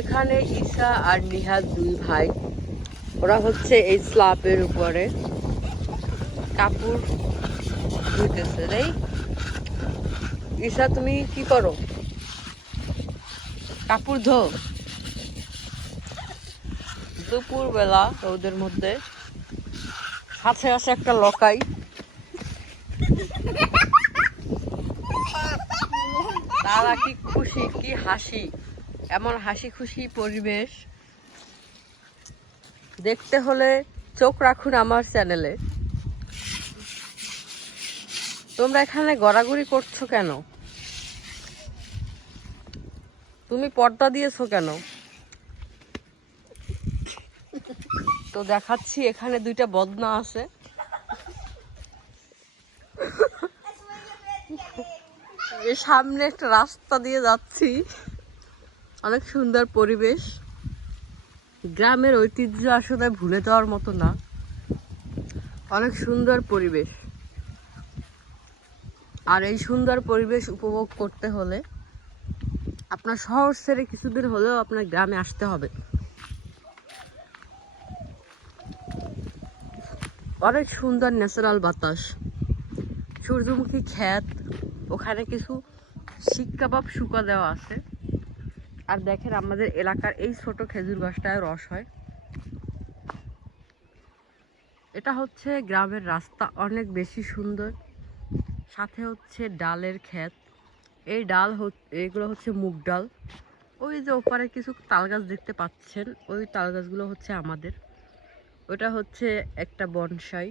এখানে ঈশা আর নিহাদ দুই ভাই, ওরা হচ্ছে এই স্ল্যাবের উপরে কাপড় ধুইতেছে। রে ঈশা, তুমি কি করো? কাপড় ধো। দুপুর বেলা রোদের মধ্যে কাছে আসে একটা লকাই, তারা কি খুশি, কি হাসি, এমন হাসি খুশি পরিবেশ দেখতে হলে চোখ রাখুন আমার চ্যানেলে। তোমরা এখানে গড়াগড়ি করছো কেন? তুমি পর্দা দিয়েছো কেন? তো দেখাচ্ছি, এখানে দুইটা বদনা আছে। এই সামনে একটা রাস্তা দিয়ে যাচ্ছি, অনেক সুন্দর পরিবেশ। গ্রামের ঐতিহ্য আসলে ভুলে যাওয়ার মতো না, অনেক সুন্দর পরিবেশ। আর এই সুন্দর পরিবেশ উপভোগ করতে হলে আপনার শহর ছেড়ে কিছুদিন হলেও আপনার গ্রামে আসতে হবে। অনেক সুন্দর ন্যাচারাল বাতাস, সূর্যমুখী ক্ষেত, ওখানে কিছু শিক কাবাব শুকা দেওয়া আছে। আর দেখেন আমাদের এলাকার এই ছোট খেজুর গাছটায় রস হয়। এটা হচ্ছে গ্রামের রাস্তা, অনেক বেশি সুন্দর। সাথে হচ্ছে ডালের ক্ষেত, এই ডাল এগুলো হচ্ছে মুগ ডাল। ওই যে ওপারে কিছু তাল গাছ দেখতে পাচ্ছেন, ওই তাল গাছগুলো হচ্ছে আমাদের। ওটা হচ্ছে একটা বনসাই।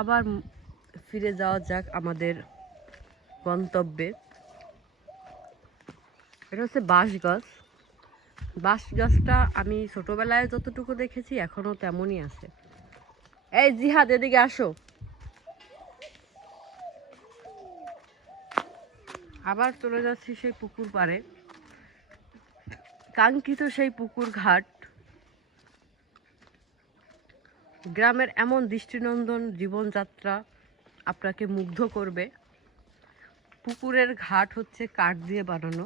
আবার ফিরে যাওয়া যাক আমাদের গন্তব্যে। এটা হচ্ছে বাঁশ গাছ। বাঁশ গাছটা আমি ছোটবেলায় যতটুকু দেখেছি এখনো তেমনই আছে। এই জিহাদ, এদিকে আসো। আবার চলে যাচ্ছি সেই পুকুর পাড়ে, কাঙ্ক্ষিত সেই পুকুর ঘাট। গ্রামের এমন দৃষ্টিনন্দন জীবনযাত্রা আপনাকে মুগ্ধ করবে। পুকুরের ঘাট হচ্ছে কাঠ দিয়ে বানানো।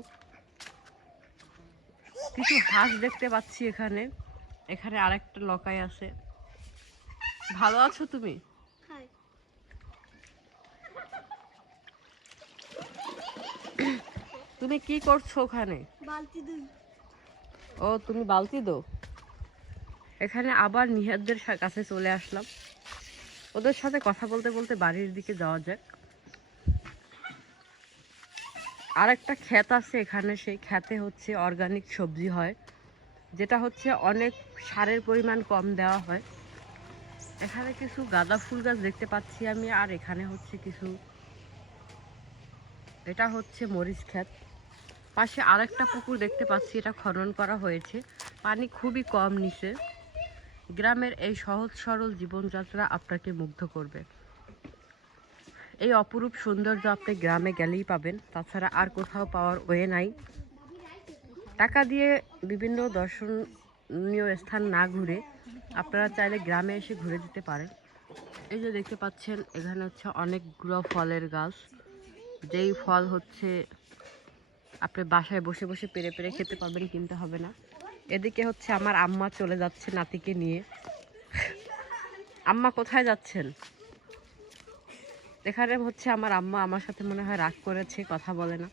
কিছু হাঁস দেখতে পাচ্ছি এখানে। এখানে আরেকটা লকাই আছে। ভালো আছো তুমি? তুমি কি করছো ওখানে? ও, তুমি বালতি দো। এখানে আবার নিহাদদের কাছে চলে আসলাম। ওদের সাথে কথা বলতে বলতে বাড়ির দিকে যাওয়া যাক। আর একটা ক্ষেত আছে এখানে, সেই ক্ষেতে হচ্ছে অর্গানিক সবজি হয়, যেটা হচ্ছে অনেক সারের পরিমাণ কম দেওয়া হয়। এখানে কিছু গাঁদা ফুল গাছ দেখতে পাচ্ছি আমি। আর এখানে হচ্ছে কিছু, এটা হচ্ছে মরিচ ক্ষেত। পাশে আরেকটা পুকুর দেখতে পাচ্ছি, এটা খনন করা হয়েছে, পানি খুবই কম নিচে। গ্রামের এই সহজ সরল জীবনযাত্রা আপনাকে মুগ্ধ করবে। এই অপরূপ সৌন্দর্য আপনি গ্রামে গেলেই পাবেন, তাছাড়া আর কোথাও পাওয়ার ওয়ে নাই। টাকা দিয়ে বিভিন্ন দর্শনীয় স্থান না ঘুরে আপনারা চাইলে গ্রামে এসে ঘুরে যেতে পারেন। এই যে দেখতে পাচ্ছেন, এখানে হচ্ছে অনেকগুলো ফলের গাছ, যেই ফল হচ্ছে আপনি বাসায় বসে বসে পেরে পেরে খেতে পারবেন, কিনতে হবে না। এদিকে হচ্ছে আমার আম্মা চলে যাচ্ছে নাতিকে নিয়ে। আম্মা কোথায় যাচ্ছেন? এখানে হচ্ছে আমার আম্মা আমার সাথে মনে হয় রাগ করেছে, কথা বলে না।